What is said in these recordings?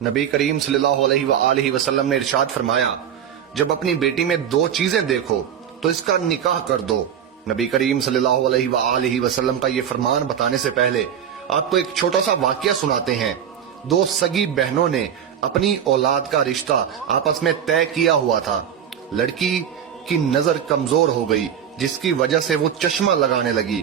नबी करीम सल्लल्लाहु अलैहि वसल्लम ने इरशाद फरमाया, जब अपनी बेटी में दो चीजें देखो तो इसका निकाह कर दो। नबी करीम सल्लल्लाहु अलैहि वसल्लम का ये फरमान बताने से पहले आपको एक छोटा सा वाकया सुनाते हैं। दो सगी बहनों ने अपनी औलाद का रिश्ता आपस में तय किया हुआ था। लड़की की नजर कमजोर हो गई, जिसकी वजह से वो चश्मा लगाने लगी।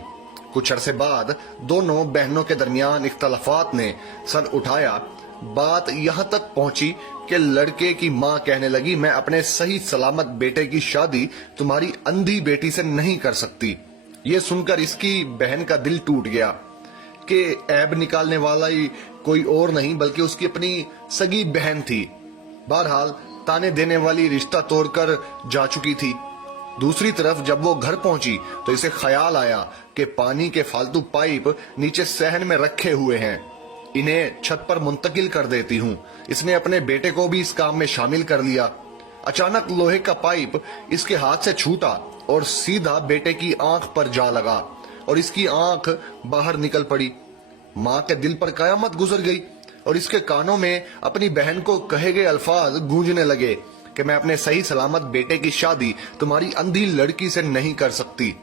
कुछ अरसे बाद दोनों बहनों के दरमियान इख्तलाफात ने सर उठाया। बात यहाँ तक पहुंची कि लड़के की माँ कहने लगी, मैं अपने सही सलामत बेटे की शादी तुम्हारी अंधी बेटी से नहीं कर सकती। ये सुनकर इसकी बहन का दिल टूट गया कि ऐब निकालने वाला ही कोई और नहीं बल्कि उसकी अपनी सगी बहन थी। बहरहाल ताने देने वाली रिश्ता तोड़कर जा चुकी थी। दूसरी तरफ जब वो घर पहुंची तो इसे ख्याल आया कि पानी के फालतू पाइप नीचे सहन में रखे हुए हैं, इन्हें छत पर मुंतकिल कर देती हूँ। इसने अपने बेटे को भी इस काम में शामिल कर लिया। अचानक लोहे का पाइप इसके हाथ से छूटा और सीधा बेटे की आंख पर जा लगा और इसकी आंख बाहर निकल पड़ी। माँ के दिल पर कयामत गुजर गई और इसके कानों में अपनी बहन को कहे गए अल्फाज गूंजने लगे कि मैं अपने सही सलामत बेटे की शादी तुम्हारी अंधी लड़की से नहीं कर सकती।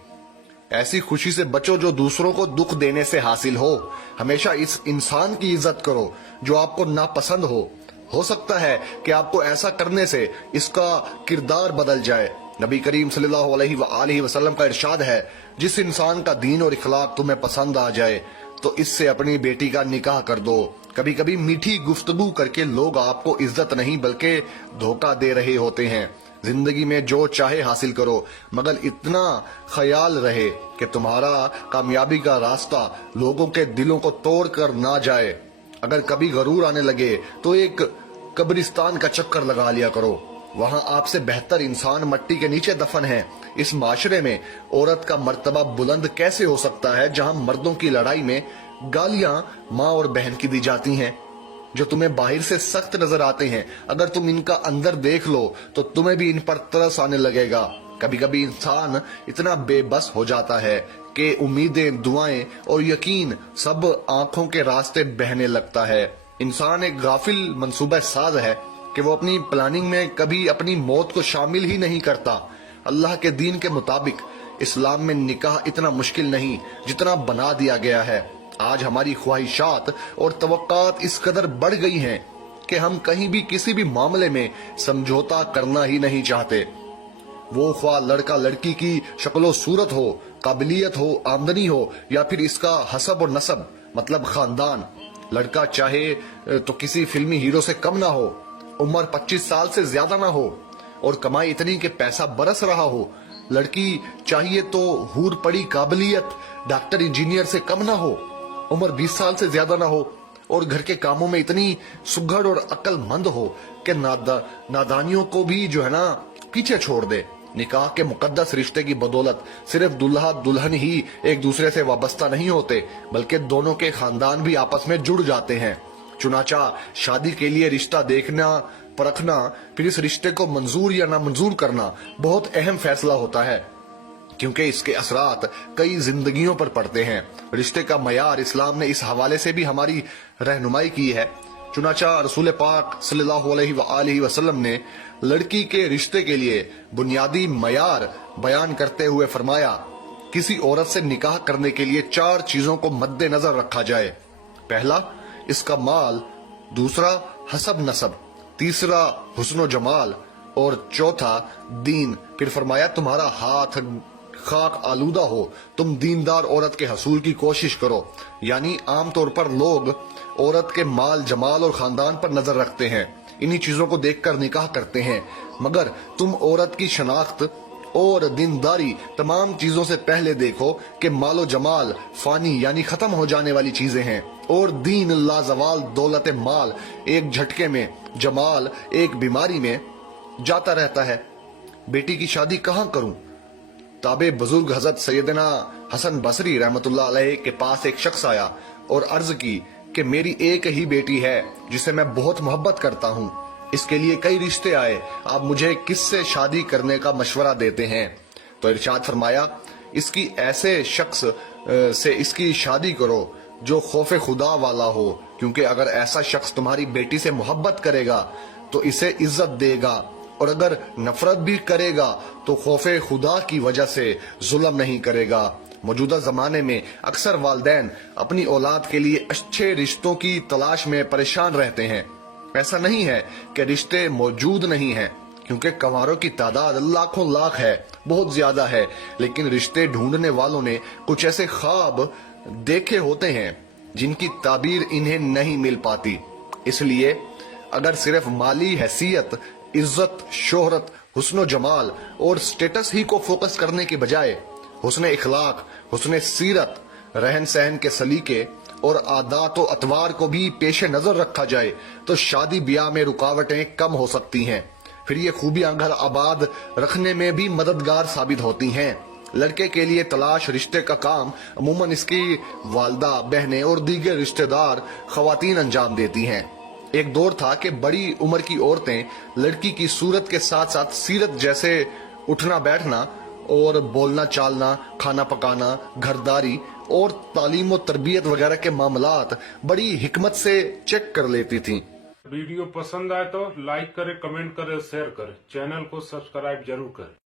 ऐसी खुशी से बचो जो दूसरों को दुख देने से हासिल हो। हमेशा इस इंसान की इज्जत करो जो आपको नापसंद हो सकता है कि आपको ऐसा करने से इसका किरदार बदल जाए। नबी करीम सल्लल्लाहु अलैहि वसल्लम का इरशाद है, जिस इंसान का दीन और इखलाक तुम्हें पसंद आ जाए तो इससे अपनी बेटी का निकाह कर दो। कभी कभी मीठी गुफ्तगू करके लोग आपको इज्जत नहीं बल्कि धोखा दे रहे होते हैं। जिंदगी में जो चाहे हासिल करो, मगर इतना ख्याल रहे कि तुम्हारा कामयाबी का रास्ता लोगों के दिलों को तोड़ कर ना जाए। अगर कभी गरूर आने लगे तो एक कब्रिस्तान का चक्कर लगा लिया करो, वहां आपसे बेहतर इंसान मट्टी के नीचे दफन है। इस माशरे में औरत का मर्तबा बुलंद कैसे हो सकता है जहां मर्दों की लड़ाई में गालियां माँ और बहन की दी जाती हैं, जो तुम्हें बाहर से सख्त नजर आते हैं। अगर तुम इनका अंदर देख लो तो तुम्हें भी इन पर तरस आने लगेगा। कभी कभी इंसान इतना बेबस हो जाता है कि उम्मीदें, दुआएं और यकीन सब आंखों के रास्ते बहने लगता है। इंसान एक गाफिल मंसूबा साज है कि वो अपनी प्लानिंग में कभी अपनी मौत को शामिल ही नहीं करता। अल्लाह के दीन के मुताबिक इस्लाम में निकाह इतना मुश्किल नहीं जितना बना दिया गया है। आज हमारी ख्वाहिशात और तवक्कात इस कदर बढ़ गई हैं कि हम कहीं भी किसी भी मामले में समझौता करना ही नहीं चाहते। वो ख्वाह लड़का लड़की की शक्लो सूरत हो, काबिलियत हो, आमदनी हो या फिर इसका हसब और नसब मतलब खानदान। लड़का चाहे तो किसी फिल्मी हीरो से कम ना हो, उम्र 25 साल से ज्यादा ना हो और कमाई इतनी कि पैसा बरस रहा हो। लड़की चाहिए तो हूर पड़ी काबिलियत डॉक्टर इंजीनियर से कम ना हो, उम्र 20 साल से ज्यादा ना हो और घर के कामों में इतनी सुघड़ और अक्लमंद हो कि नादानियों को भी जो है ना पीछे छोड़ दे। निकाह के मुकद्दस रिश्ते की बदौलत सिर्फ दुल्हा दुल्हन ही एक दूसरे से वाबस्ता नहीं होते बल्कि दोनों के खानदान भी आपस में जुड़ जाते हैं। चुनाचा शादी के लिए रिश्ता देखना, परखना, फिर इस रिश्ते को मंजूर या नामंजूर करना बहुत अहम फैसला होता है, क्योंकि इसके असरात कई जिंदगियों पर पड़ते हैं। रिश्ते का मयार इस्लाम ने इस हवाले से भी हमारी रहनुमाई की है। चुनाचा रसूल पाक सल्लल्लाहु अलैहि वसल्लम ने लड़की के रिश्ते के लिए बुनियादी मयार बयान करते हुए फरमाया, किसी औरत से निकाह करने के लिए 4 चीजों को मद्देनजर रखा जाए। पहला, इसका माल, दूसरा हसब नसब, तीसरा हुस्न जमाल और चौथा दीन। फिर फरमाया, तुम्हारा हाथ खाक आलूदा हो, तुम दीनदार औरत के हसूल की कोशिश करो। यानी आमतौर पर लोग औरत के माल, जमाल और खानदान पर नजर रखते हैं, इन्हीं चीजों को देखकर निकाह करते हैं, मगर तुम औरत की शनाख्त और दीनदारी तमाम चीजों से पहले देखो कि मालो जमाल फानी यानी खत्म हो जाने वाली चीजें हैं और दीन लाजवाल दौलत माल एक झटके में, जमाल एक बीमारी में जाता रहता है। बेटी की शादी कहाँ करूं? ताबे बुजुर्ग हजरत सैयदना हसन बसरी रहमतुल्लाह अलैह के पास एक शख्स आया और अर्ज की कि मेरी एक ही बेटी है जिसे मैं बहुत मोहब्बत करता हूँ। इसके लिए कई रिश्ते आए, आप मुझे किससे शादी करने का मशवरा देते हैं? तो इरशाद फरमाया, इसकी ऐसे शख्स से इसकी शादी करो जो खौफ खुदा वाला हो, کیونکہ اگر ایسا شخص تمہاری بیٹی سے محبت کرے گا تو اسے عزت دے گا، اور اگر نفرت بھی کرے گا تو خوف خدا کی وجہ سے ظلم نہیں کرے گا۔ موجودہ زمانے میں اکثر والدین اپنی اولاد کے لیے اچھے رشتوں کی تلاش میں پریشان رہتے ہیں۔ ایسا نہیں ہے کہ رشتے موجود نہیں ہیں، کیونکہ کنواروں کی تعداد لاکھوں لاکھ ہے، بہت زیادہ ہے، لیکن رشتے ڈھونڈنے والوں نے کچھ ایسے خواب دیکھے ہوتے ہیں جن کی تعبیر انہیں نہیں مل پاتی۔ اس لیے اگر صرف مالی حیثیت، عزت، شہرت، حسن و جمال اور سٹیٹس ہی کو فوکس کرنے کے بجائے حسن اخلاق، حسن سیرت، رہن سہن کے سلیقے اور عادات و اطوار کو بھی پیش نظر رکھا جائے تو شادی بیاہ میں رکاوٹیں کم ہو سکتی ہیں۔ پھر یہ خوبیاں گھر آباد رکھنے میں بھی مددگار ثابت ہوتی ہیں۔ لڑکے کے لیے تلاش رشتے کا کام عموماً اس کی والدہ، بہنیں اور دیگر رشتہ دار خواتین انجام دیتی ہیں۔ ایک دور تھا کہ بڑی عمر کی عورتیں لڑکی کی صورت کے ساتھ ساتھ سیرت جیسے اٹھنا بیٹھنا اور بولنا چالنا، کھانا پکانا، گھرداری اور تعلیم و تربیت وغیرہ کے معاملات بڑی حکمت سے چیک کر لیتی تھیں۔ ویڈیو پسند آئے تو لائک کرے، کمنٹ کرے، شیئر کرے، چینل کو سبسکرائب ضرور کرے۔